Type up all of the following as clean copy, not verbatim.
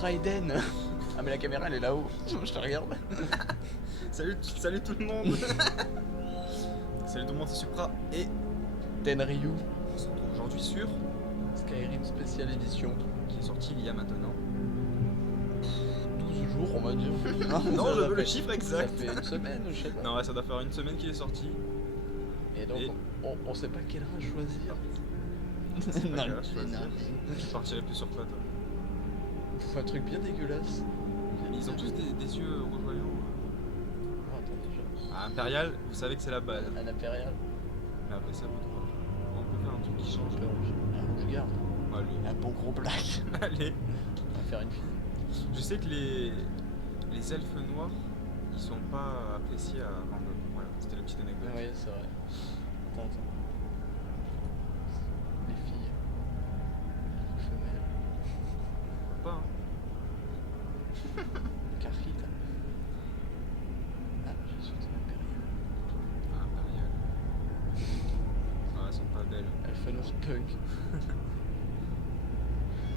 Raiden. Ah mais la caméra elle est là-haut, je te regarde. Salut tout le monde. Salut tout le monde, c'est Supra et Tenryu, on se retrouve aujourd'hui sur Skyrim Special Edition. qui est sorti il y a maintenant 12 jours on va dire. Non, Ça je veux le fait- chiffre Ça exact. fait une semaine, je sais pas. Non ouais, ça doit faire une semaine qu'il est sorti. Et donc Et- on sait pas quel race choisir. C'est pas Non, grave, je choisis. non. Je partirais plus sur toi toi. Faut un truc bien dégueulasse. Ils ont tous des yeux rougeoyants. Oh, attends déjà. Ah, Impérial, vous savez que c'est la balle. Un impérial. Mais après ça, vous trois. On peut faire un truc qui change. Un rouge garde. Allez. Un bon gros black. Allez. On va faire une fille. Je sais que les elfes noirs, ils sont pas appréciés à random. Voilà, c'était la petite anecdote. Ah oui, c'est vrai. Attends. Les filles. Les femelles. Pas, hein. Carrita. Ah, j'ai sauté l'impérial. Ah, Impérial. Ah, elles sont pas belles. Elfenor Punk.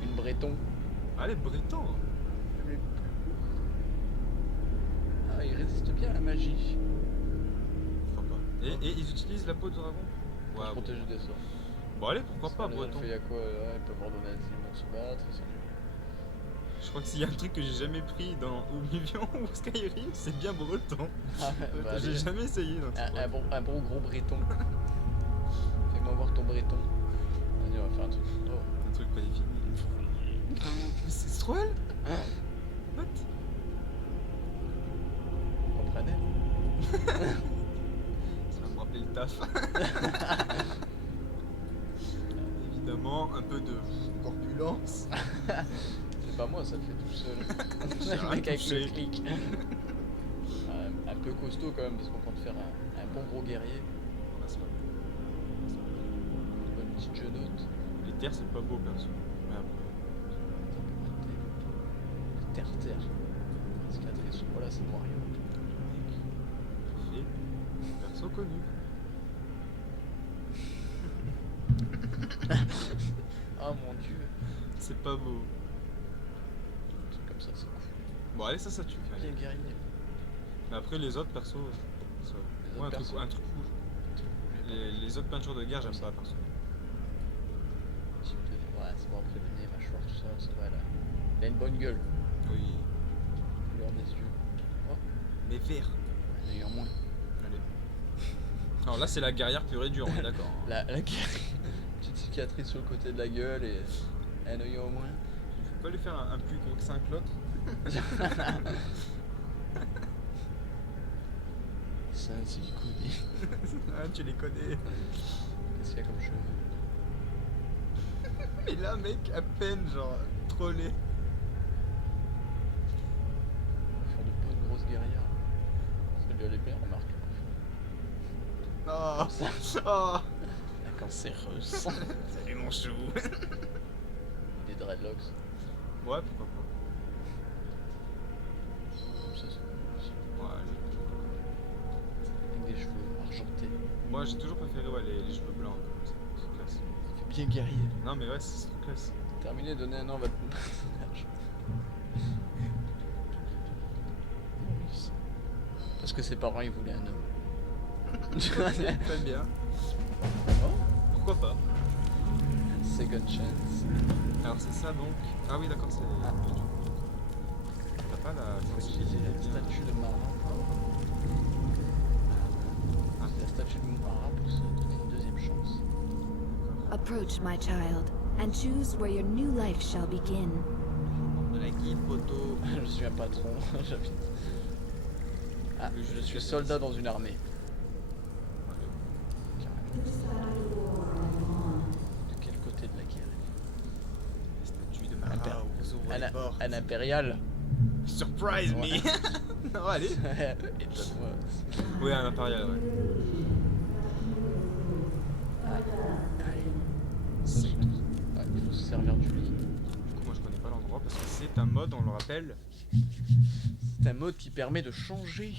Une breton. Ah, les bretons. Les plus courts. Ah, ils résistent bien à la magie. Pourquoi pas. Et ils utilisent la peau de dragon. Pour se Ouais, protéger des sorts. bon allez, pourquoi pas, Les breton. elfes, il y a quoi Ils peuvent ordonner à des humains de se battre. Ils sont nuls. Je crois que s'il y a un truc que j'ai jamais pris dans Oblivion ou Skyrim, c'est bien breton. Ah ouais, bah, J'ai allez. jamais essayé. Donc c'est Un bon gros breton. Fais-moi voir ton breton. Vas-y, on va faire un truc. Oh. un truc pas défini. C'est Stroll. What? Comprenez Ça va me rappeler le taf. Évidemment, un peu de corpulence. C'est pas moi, ça le fait tout seul. J'ai Le rien mec avec touché. le clic. Un peu costaud quand même, parce qu'on compte faire un bon gros guerrier. On va se faire. Une bonne petite genotte. Les terres, c'est pas beau, perso. Mais après. Terre. Cicatrice. Voilà, c'est Wario. Et perso connu. Ah mon dieu. C'est pas beau. Un truc comme ça, c'est cool. Bon, allez, ça tue. Bien Allez. guerrier. Mais après, les autres perso. Ça... Les Ouais, autres un truc rouge. Les autres peintures de guerre, j'aime pas, perso. Type de... Ouais, c'est bon, après le nez, mâchoire, tout ça, ça va là. Il a une bonne gueule. Oui. Couleur des yeux. Oh, Mais vert. un œil en moins. Allez. Alors là, c'est la guerrière pure et dure, on est d'accord. La petite cicatrice sur le côté de la gueule et un œil en moins. Tu peux pas lui faire un plus gros que 5 l'autre. Ça, c'est du connu. Ah, tu les connais. Qu'est-ce qu'il y a comme cheveux? Mais là, mec, à peine, genre, trollé. On va faire de bonnes grosses guerrières. Ça lui allait bien, remarque. Oh, Ça, oh. la cancéreuse. Salut mon chou. Des dreadlocks. Ouais, pourquoi pas. Comme ça, c'est cool aussi. Ouais, allez. Avec des cheveux argentés. Moi, j'ai toujours préféré ouais, les cheveux blancs, comme ça. C'est classe. Ça fait bien guerrier. Non, mais ouais, c'est trop classe. Terminé, donnez un nom à votre personnage. Maurice. Parce que ses parents ils voulaient un homme. Très bien. Oh, Pourquoi pas. second chance. Alors, c'est ça donc. Ah oui, d'accord, c'est. T'as pas la Faut utiliser la statue de Mara. Ah, La statue de Mara pour se donner une deuxième chance. Approach, my child, and choose where your new life shall begin. de la guide, poteau. Je suis un patron, j'habite. Ah, je suis soldat dans une armée. Carrément. De quel côté de la guerre? Les statues de Mara, vous ouvrez les portes. Un impérial. Surprise Ouais. me. Non, allez. Étonne-moi. Oui, un impérial, ouais. Allez. Ouais, il faut se servir du lit. Du coup, moi je connais pas l'endroit parce que c'est un mode, on le rappelle. C'est un mode qui permet de changer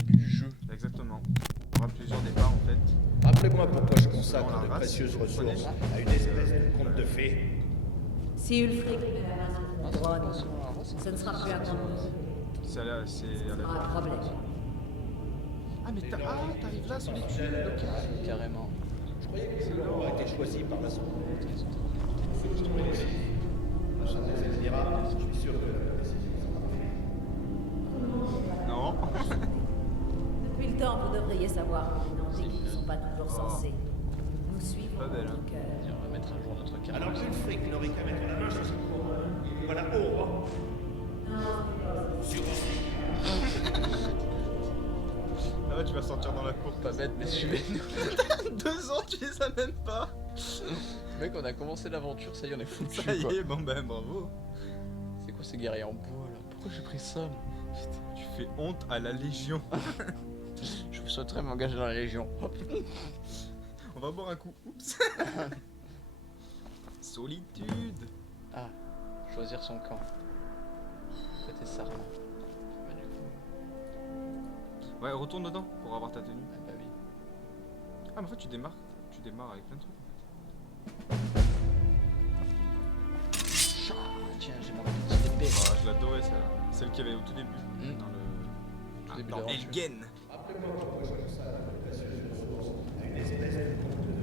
le début du jeu. Exactement. Il y aura plusieurs départs en fait. Rappelez-moi pourquoi je Selon consacre la de race, précieuses vous comprenez. ressources à une espèce de conte de fées. Si Ulfric met la main sur Ah, le c'est trône, bon, c'est bon, ce ne sera plus un combat. C'est à la... C'est à la... Un problème. Ah mais t'arrives là, solitude, ok. Carrément. Je croyais que le roi a été choisi par la source. La chambre des Elmira, je suis sûr que la décision sera prise. Non. Depuis le temps, vous devriez savoir que les Nantais ne sont pas toujours sensés. Nous suivons Pas belle, notre cœur. Et on va mettre à jour notre carte. Alors Ulfric n'aurait qu'à mettre la main sur son couronne. Voilà, au roi. Sur Ah ouais, tu vas sortir dans la cour. Pas bête, mais suivez-nous. 2 ans, tu les as même pas. Mec, on a commencé l'aventure, ça y est, on est foutu. Ça y quoi. est, bon ben bravo. C'est quoi ces guerriers en bois là? Pourquoi j'ai pris ça? Putain, tu fais honte à la Légion. Je souhaiterais m'engager dans la Légion. Hop. On va boire un coup. Oups. Solitude. Ah, choisir son camp. Prêter serment. Bah, du coup. Ouais, retourne dedans pour avoir ta tenue. Ah, bah oui. Ah, mais en fait, tu démarres avec plein de trucs. Tiens, j'ai mon petite épée. Ah, je l'adorais celle-là. Celle qu'il y avait au tout début. Mm. Dans le. Tout début dans d'aventure. Elgen.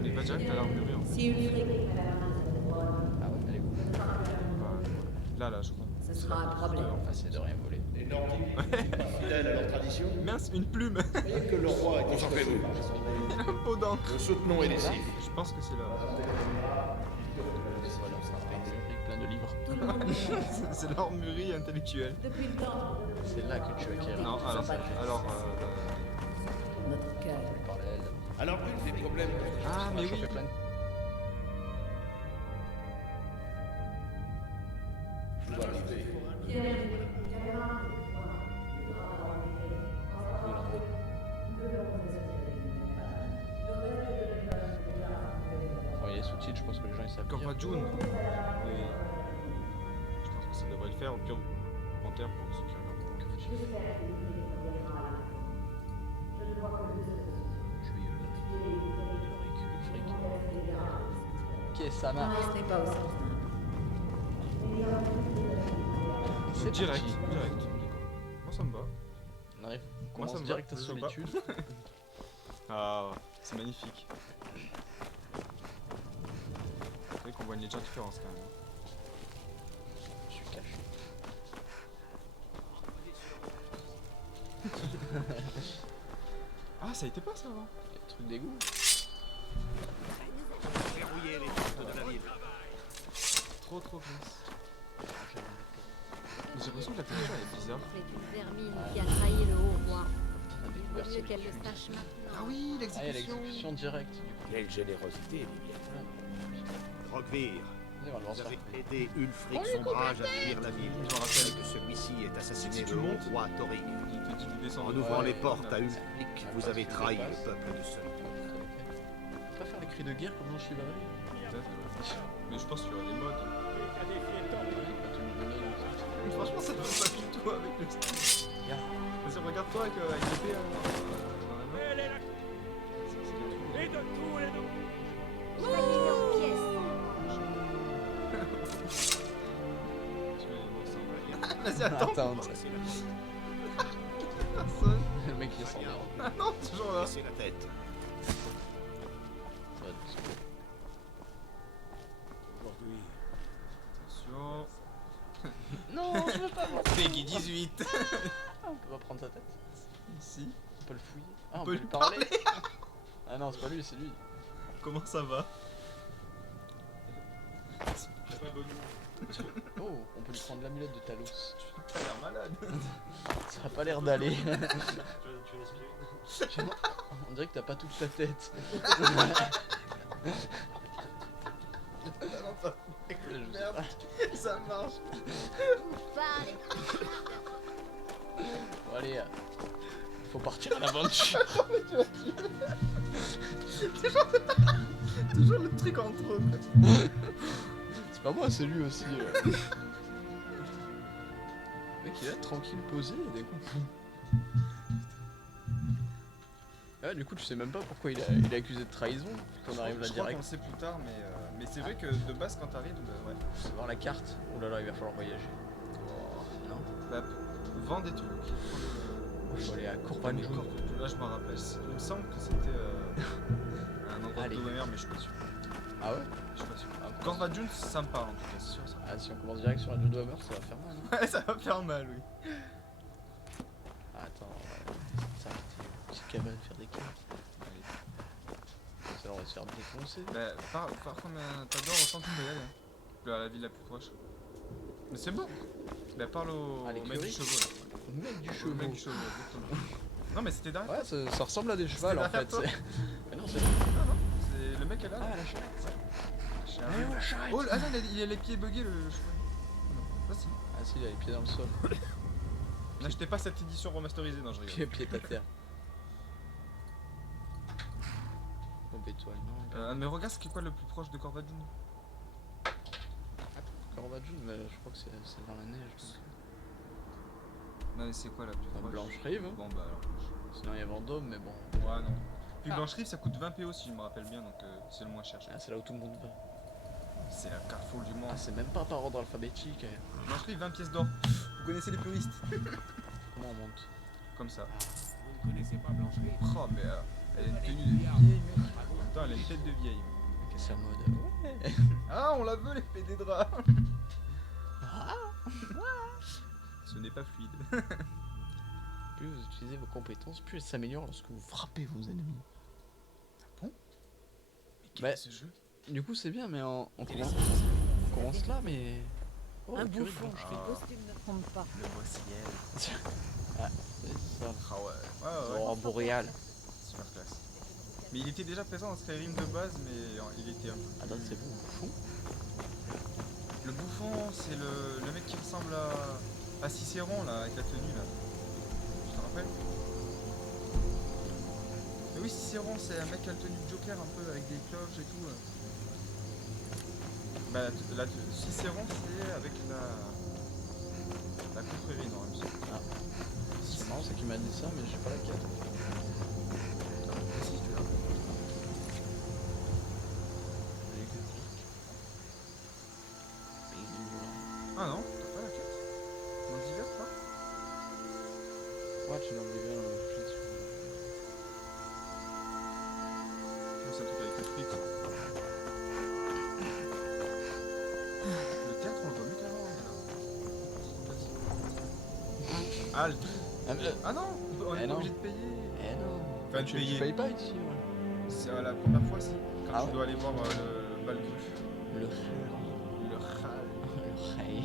Mais pas direct à l'armurerie en fait. Si Ulfric met la main sur le trône, Ah ouais, allez, vous. Là, je crois. ce sera un problème. On va essayer de rien voler. les Nordiques, fidèles à leur tradition, Mince, une plume. croyaient que le roi était choisi par la source. Un pot d'encre. Nous soutenons Élysif. Je pense que c'est là. Voilà, on sera plein de livres. C'est l'armurerie intellectuelle. Depuis le temps, C'est là que tu acquiers. Non, alors notre cœur. Par la L. Alors une des problèmes. Ah, mais J'en oui. fais plein. Je dois arriver. Bon, il est sous-titre, je pense que les gens ils savent Encore lire. pas June. Oui. Je pense que ça devrait le faire au pire commentaire pour ceux qui regardent. Que faut-il faire? Ok, ça marche. Ce n'est pas aussi. C'est Direct, parti. direct. Moi ça me va. On arrive, on Moi, commence ça me direct va, à je sais pas. solitude. Ah, c'est magnifique. C'est vrai qu'on voit une légère différence quand même. Je suis caché. Ah, ça a été pas ça avant. Il y a des trucs d'égout. Verrouiller les portes de la ville. Trop classe. Mais j'ai l'impression que la texture elle est bizarre. C'est une vermine qui a trahi le haut roi. On a découvert Vaut mieux qu'elle le solitude. sache maintenant. Ah oui, Ah, il y a l'exécution directe. Du coup. Quelle générosité, Liliane. Rockvir, Vas-y, on va le voir vous ça. avez aidé Ulfric son brage à fuir la ville. Je me rappelle. Que celui-ci ait assassiné Si tu le montes, roi Thorig. Il te dit de descendre. En ouvrant Ouais, les portes à ouais. Ulfric, vous avez trahi le peuple de Sun. On peut pas faire les cris de guerre comme dans Chivalry. Peut-être. Mais je pense qu'il y aura des modes. Ouais, Franchement, ça ne va pas du tout avec le style. Vas-y, regarde-toi avec l'épée dans la main. Imaginez en pièces. Tu mets les morceaux. Vas-y, attends. Attends, Personne. le mec il s'emmerde. Ah non, toujours là. C'est la tête. Ça va être- Attention. Non, je veux pas voir. Peggy 18. On peut pas prendre sa tête. Ici. On peut le fouiller. Ah, On on peut peut lui lui parler. Ah non, c'est pas lui, c'est lui. Comment ça va? Oh, on peut lui prendre l'amulette de Talos. T'as l'air malade. Ça a pas l'air d'aller. On dirait que t'as pas toute ta tête. Merde, ça marche. Bon, allez, faut partir à l'aventure. Toujours le truc entre eux. C'est pas moi, c'est lui aussi. Le mec il est là tranquille posé et d'un coup poum. Ouais, du coup, tu sais même pas pourquoi il est accusé de trahison, qu'on arrive là Je crois qu'on direct. le sait plus tard, mais c'est vrai que de base, quand t'arrives, ouais. Je vais voir la carte. Oh là là, il va falloir voyager. Non. Bah, vends des trucs. Il faut aller à Là, Corbanjoun. je m'en rappelle. Il me semble que c'était un endroit Allez. de Dwemer, mais je suis pas sûr. Ah ouais? Je suis pas sûr. Ah, Corvajun, ça me parle en tout cas, c'est sûr ça. Ah, si on commence direct sur la Judo Hammer, ça va faire mal. Hein. Ouais, ça va faire mal, oui. Ah, attends, on va s'arrêter. Petite cabane, faire des cartes. Ça, on va se faire défoncer. Bah, par contre, t'adores autant tu peux y aller. À la ville la plus proche. Mais c'est bon. Bah, parle au Ah, mec du l'écurie. chevaux là. Mec du Au chevaux. mec du chevaux, exactement. Non, mais c'était derrière. Ouais, ça ressemble à des chevals en derrière fait. toi. Mais non, c'est. Non, non, c'est le mec est là. Ah, la charrette. Chez un Ah, vieux. la charrette. Oh, ah non, il a les pieds buggés le cheval. Non, ça si. Ah, si, il a les pieds dans le sol. N'achetez pas cette édition remasterisée, non, je rigole. Pied à terre. Bombe étoile, non. Mais regarde ce qui est quoi le plus proche de Corvajun. Corvajun, mais je crois que c'est dans la neige. Donc. Non, mais c'est quoi la plus Dans proche? Blanche Rive. Hein. Bon, bah alors. Sinon, il y a Vendôme, mais bon. Ouais, non. Puis Ah. Blanche Rive, ça coûte 20 PO si je me rappelle bien, donc c'est le moins cher. Ah, c'est là où tout le monde va. C'est la carrefour du monde. Ah, c'est même pas par ordre alphabétique. Hein. Blanche Rive, 20 pièces d'or. Vous connaissez les puristes? Comment on monte? Comme ça. Ah, Vous ne connaissez pas Blancherie? Oh, mais elle a une tenue de vieille, mec. Attends, elle a une tête de vieille. qu'est-ce que c'est en mode? Ouais. Ah, on la veut, l'effet des draps. Ce n'est pas fluide. Plus vous utilisez vos compétences, plus elles s'améliorent lorsque vous frappez vos ennemis. Mais quel Bah, est ce jeu? Du coup, c'est bien, mais on Quel est commence, ce on commence là, mais. Oh, Un l'écurie de bouffon. Blanche Les Rive. costumes ne trompent pas. Le beau ciel. Ah, c'est ça. Ah ouais. Ouais. Aurore boréale. Super classe. Mais il était déjà présent dans Skyrim de base, mais il était un peu. Attends, c'est vous, bouffon? Le bouffon, c'est le mec qui ressemble à Cicéron là, avec la tenue là. Tu te rappelles? Mais oui, Cicéron, c'est un mec qui a la tenue de Joker un peu avec des cloches et tout. Bah, Cicéron, c'est avec la confrérie, non, il me semble. Ah. C'est marrant, c'est qu'il m'a dit ça, mais j'ai pas la carte. Ah, si, tu l'as. Ah non, t'as pas la quête? Dans l'hiver, pas? Ouais, tu l'as oublié dans le fil. C'est un truc avec le fric. Le théâtre, on le voit mieux qu'avant. Halte. Ah, mais, Ah non, on est Eh pas non. obligé de payer. eh non. Enfin, de Tu payer. payes pas ici, ouais. C'est la première fois, si. Quand Ah tu ouais. dois aller voir le bal grue. Le Le râle. Le rey.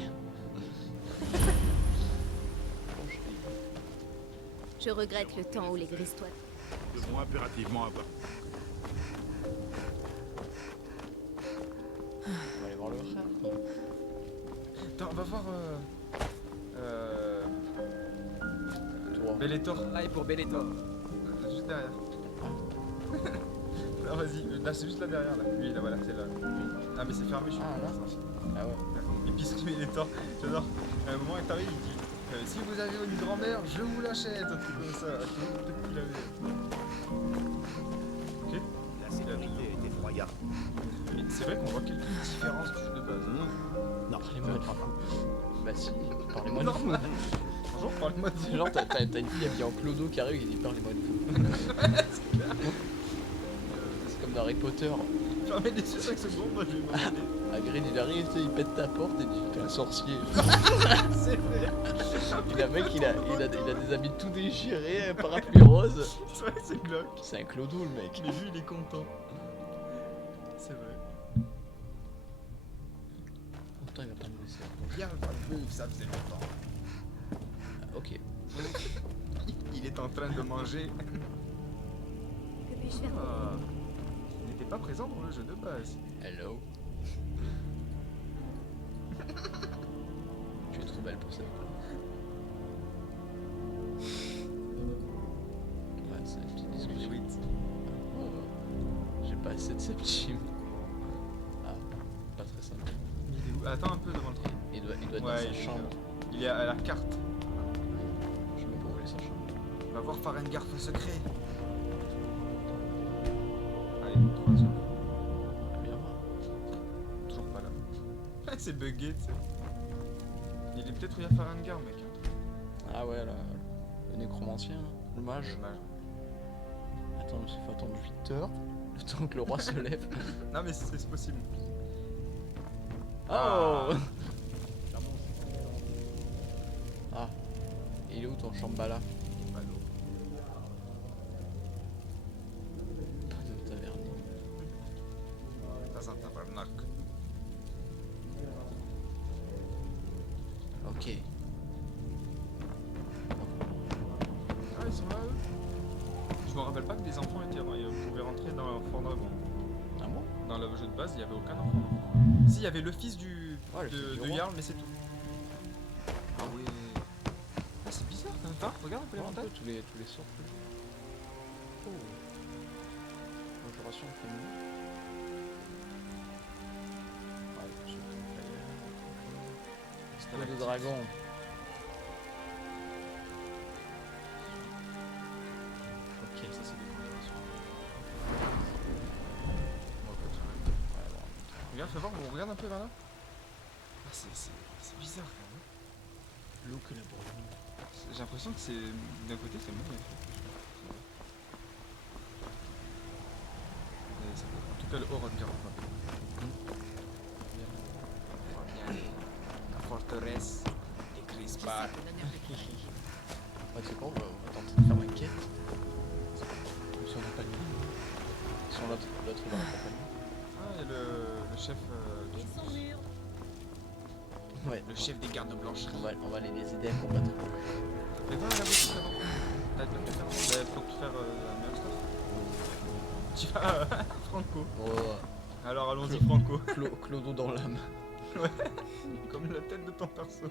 Je regrette le temps où les Gristois. Nous devons impérativement avoir. On va aller voir le rey. Attends, on va voir. Toi. Bellator. Pareil pour Bellator. Juste derrière. Ah, vas-y, là, c'est juste là derrière. Là. Oui, là, voilà, c'est là. Ah, mais c'est fermé, je suis Ah, là. Ah ouais. Épicerie Bellator. J'adore. À un moment, il t'arrive, il dit si vous avez une grand-mère, je vous l'achète. Un truc comme ça. Peut-être qu'il avait. Ok. La sécurité est effroyable. Mais c'est vrai qu'on voit quelques différences du jeu de base. Non, parlez-moi de vous. Bah si, parlez-moi de vous. Normal. Bonjour, parle-moi de C'est genre, t'as une fille habillée en clodo qui arrive et dit parlez-moi de vous. C'est comme dans Harry Potter. Fermez les yeux 5 secondes, moi je vais m'en aller. Hagrid il arrive, tu sais, il pète ta porte et dit t'es un sorcier. C'est vrai. Et le mec il a des habits tout déchirés, un parapluie rose. C'est vrai, c'est glauque. C'est un clodo le mec. Mais lui, il est content. C'est vrai. Pourtant il va pas nous laisser. Bien, ça faisait longtemps. Ok. Il est en train de manger. Que puis-je faire? Ah. Il n'était pas présent dans le jeu de base. Hello. Tu es trop belle pour cette place. Ouais, c'est une petite discussion. Oh, j'ai pas assez de septime. Ah, pas très sympa. Il est où? Attends un peu devant le train. Il doit être dans Ouais, sa il est chambre. là. Il est à la carte. Je sais même pas où est sa chambre. On va voir Farengarth secret. un seul. Bien voir. Toujours pas là. C'est bugué, tu sais. Il est peut-être où il y a Farengar, mec. Ah ouais, là, le nécromancien, le mage. Dommage. Attends, il faut attendre 8 heures, le temps que le roi se lève. Non, mais c'est possible. Oh Ah, il est où ton Shambhala? Ballot. De taverne. Dans un tabernacle. Ok. Ah, ils sont là, eux. Je me rappelle pas que des enfants pouvaient rentrer dans Fort Dragon. Ah bon? Dans le jeu de base, il y avait aucun enfant. Si, il y avait le fils Ouais, le fils du de roi. Jarl, mais c'est tout. Ah ouais. Ah, c'est bizarre quand même. Regarde un peu les Un peu montagnes. tous les sorts. Oh. Conjuration féminine. Ouais, C'était de dragon. Ok, ça c'est des conjurations. Regarde, fais voir, on regarde un peu vers là. Ah, c'est bizarre quand même. L'eau que la bourgogne. J'ai l'impression que c'est. D'un côté, c'est moins bien fait. En tout cas, le Horod Garant. La forteresse des Crispar. Ouais, c'est quoi, on va tenter de faire une quête. Ils sont en compagnie. Ils sont l'autre dans la compagnie. Ah, il y a le chef. Ouais, Le chef des gardes blanches. on va les aider à combattre. Mais va à la boutique avant. T'as bien fait faire ça. Bah, faut te faire la meilleure stuff. Tu vas Franco. Oh, Alors allons-y, Franco. Clodo dans l'âme. Comme la tête de ton perso.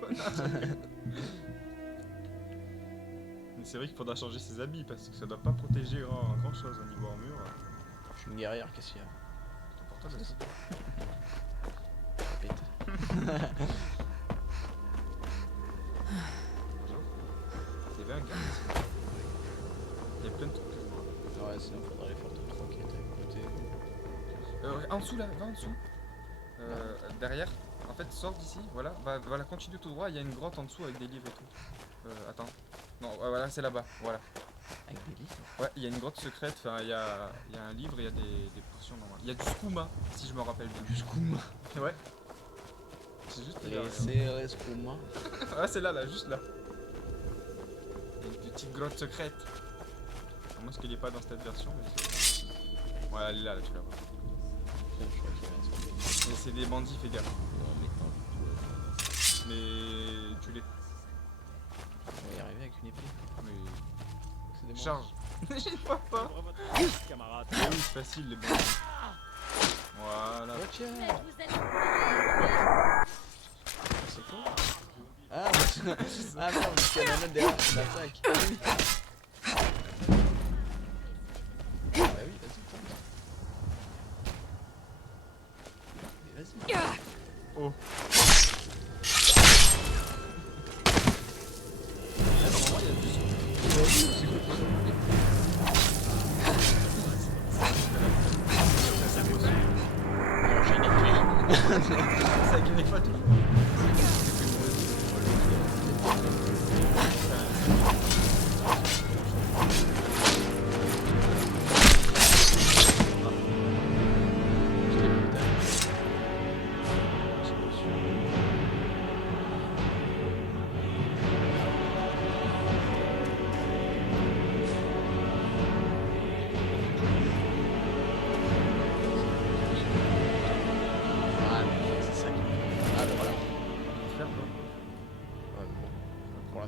Mais c'est vrai qu'il faudra changer ses habits parce que ça doit pas protéger grand chose au niveau armure. Je suis une guerrière, qu'est-ce qu'il y a? C'est important aussi. Pète. Il y avait un gars ici. Il y a plein de trucs que je vois. Ouais, sinon faudra aller faire 2-3 quêtes à côté. En dessous là, va en dessous. Derrière, en fait, sors d'ici, voilà, voilà, continue tout droit, il y a une grotte en dessous avec des livres et tout. Attends. Non, voilà, c'est là-bas, voilà. Avec des livres. Ouais, il y a une grotte secrète, enfin, il y a un livre et il y a des potions normales. Il y a du skouma, si je me rappelle bien. Du skouma. Ouais. C'est juste là. C'est skouma. Ah, c'est là, juste là. Il y a une petite grotte secrète. À moins qu'il n'y ait pas dans cette version, mais c'est... Ouais, elle est là, tu la vois. Tiens, je crois qu'il y a un skouma. Et c'est des bandits, fais gaffe. Mais tu les... On va y arriver avec une épée. Mais... C'est des Charge. J'y vois pas. Camarade. Mais oui, c'est facile les bandits. Voilà. Oh tiens. C'est quoi? Ah, ah non, parce qu'il y a la note derrière qui m'attaque. Ah oui. Bah oui, vas-y, tente. Mais vas-y. Oh. Ça gagne pas toujours.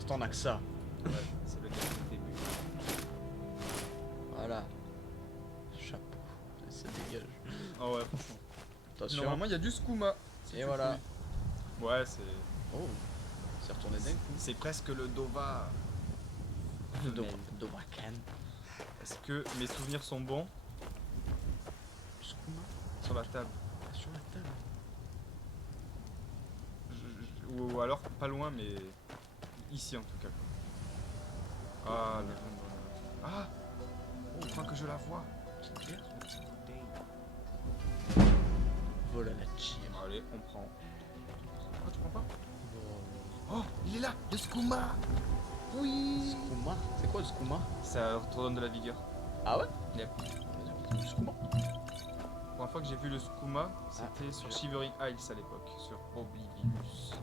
On a que ça. Ouais, c'est le début. Voilà. Chapeau. Ça dégage. Ah ouais, franchement. Attention. Normalement, il y a du skouma. Et voilà. Ouais, c'est... Oh. C'est retourné d'un coup. C'est presque le Dova. Dovakan. Est-ce que mes souvenirs sont bons? Skouma. Sur la table. Sur la table. Ou alors pas loin, mais ici en tout cas. Ah, la bombe. Ah, oh, je crois que je la vois. petite bière. Voilà la cheer. Allez, on prend. Ah, tu prends pas? Bon, Oh, il est là, le skouma. Oui. skouma. C'est quoi le skouma? Ça te redonne de la vigueur. Ah ouais? Yep. Vas-y, le skouma. La première fois que j'ai vu le skouma, c'était sur Shivering Isles à l'époque, sur Oblivious.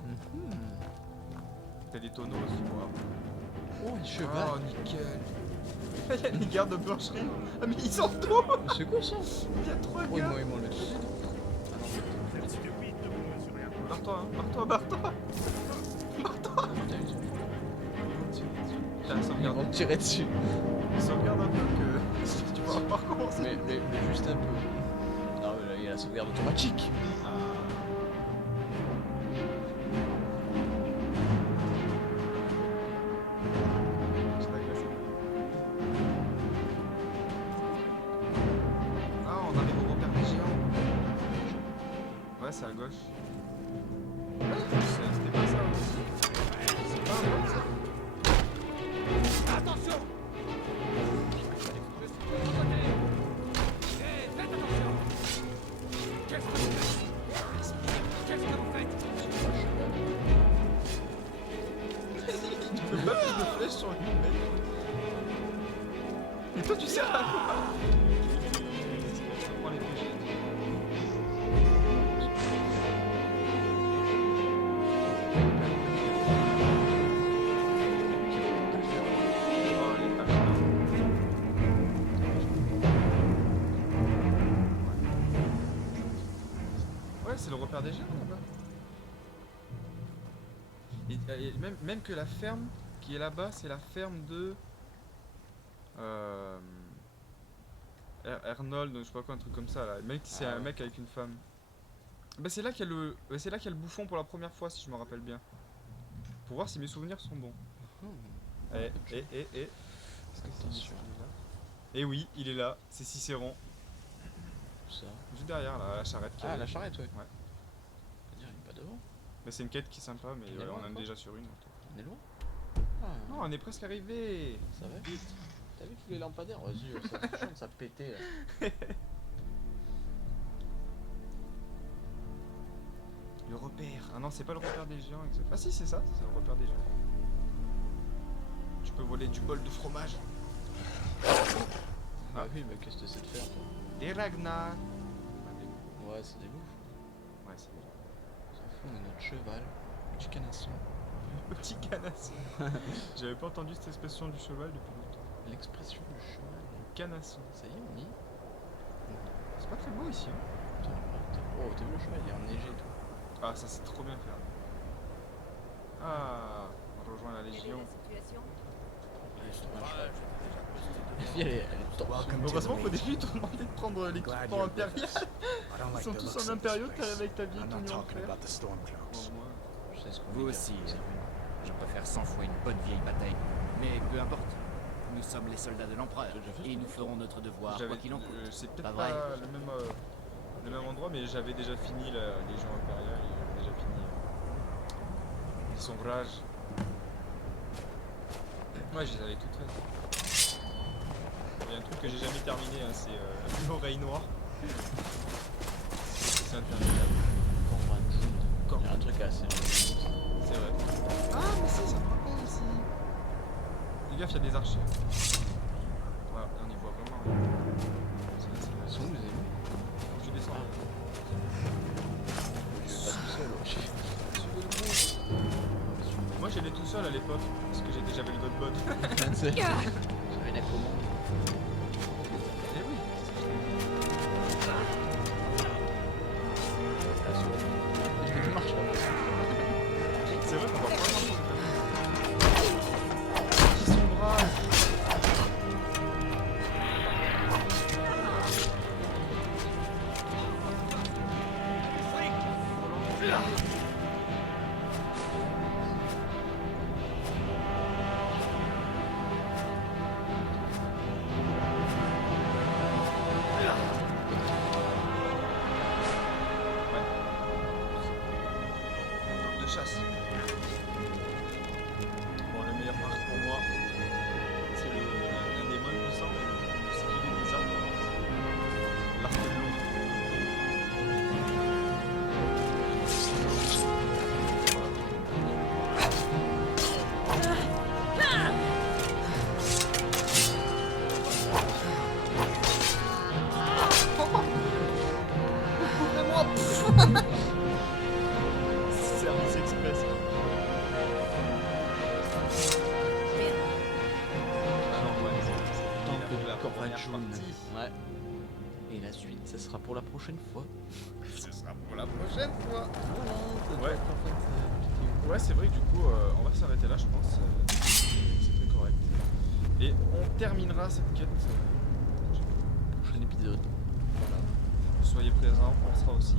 T'as des tonneaux aussi, moi. Oh, un cheval. Oh, nickel. Il y a les gardes de blancherie. Ah, mais ils sont tous. C'est quoi ça? Il y a 3 Oh, gars. ils m'ont le truc. Merci de oui, ne vous sur rien. Barre-toi, hein. Barre-toi. Ah, putain, Tiens, ils sauvegarde. vont me tirer dessus. Sauvegarde un peu que tu vas pas recommencer. Mais juste un peu. Non, mais là, il y a la sauvegarde automatique. Ah, on arrive au repère des géants. Ouais, c'est à gauche. C'était pas ça. C'est pas à droite, ça. Tu peux pas plus de flèches sur lui, mec. Et toi, tu sers à quoi? Prends les flèches. Oh, les ouais, c'est le repère des géants là-bas. Et même que la ferme qui est là-bas, c'est la ferme de Arnold, je sais pas quoi, un truc comme ça là. Le mec, c'est un mec avec une femme. Bah c'est là qu'il y a le, c'est là qu'il y a le bouffon pour la première fois, si je me rappelle bien. Pour voir si mes souvenirs sont bons. Est-ce que c'est sûr? Et oui, il est là, c'est Cicéron, Ça. juste derrière là, la charrette. Ah, la charrette, ouais. Ouais. On va dire, il est pas devant. Bah, c'est une quête qui est sympa, mais Il est ouais, loin, on en est quoi. déjà sur une. On est loin. Ah, Non, on est presque arrivé. ça va vite. T'as vu tous les lampadaires? Vas-y, ça chante, ça pétait là. Le repère. Ah non, c'est pas le repère des géants. Ah si, c'est ça, c'est le repère des géants. Tu peux voler du bol de fromage. Ah oui, mais qu'est-ce que c'est de faire toi? Des Ragnar. Ouais, c'est des loups. Ouais, c'est bon. On s'en fout, on a notre cheval, petit canasson. Le petit canasson. J'avais pas entendu cette expression du cheval depuis longtemps. L'expression du cheval. Canasson. Ça y est, on y est. C'est pas très beau ici. Hein. Oh, t'as vu le cheval, il est enneigé et tout. Ah, ça c'est trop bien fait. Ah, on rejoint la Légion. La fille, elle est torse. Heureusement qu'au début, ils t'ont demandé de prendre l'équipement impérial. Ils sont tous en impériaux, t'arrives avec ta vieille tenue en fer. Bon, moi, Je sais ce qu'on Vous veut aussi, dire. je préfère 100 fois une bonne vieille bataille. Mais peu importe, nous sommes les soldats de l'empereur et nous ferons notre devoir quoi j'avais, qu'il en coûte. c'est peut-être Pas pas, vrai. le même endroit, mais j'avais déjà fini la Légion impériale et j'avais déjà fini les sombrages. Ouais, je les avais toutes faites. Il y a un truc que j'ai jamais terminé, hein, c'est l'oreille noire. C'est interminable. Il y a un truc assez. C'est vrai. Ah, mais si, ça me rappelle ici. Fais gaffe, il y a des archers. Voilà, on y voit vraiment rien. Ils sont où les ennemis? Je descends. Je suis pas tout seul, wesh. Suivez le groupe. Moi j'allais tout seul à l'époque, parce que j'avais le godbot. J'avais la commande. Eh oui. Je fais du marche là. C'est vrai qu'on voit pas grand-chose. Qui sont braves. première June. partie. Ouais. Et la suite, ça sera pour la prochaine fois. Ce sera pour la prochaine fois. Voilà, Ouais. en fait, c'est Ouais, c'est vrai que du coup, on va s'arrêter là, je pense. C'est très correct. Et on terminera cette quête. le prochain épisode. Voilà. Soyez présents, on sera aussi.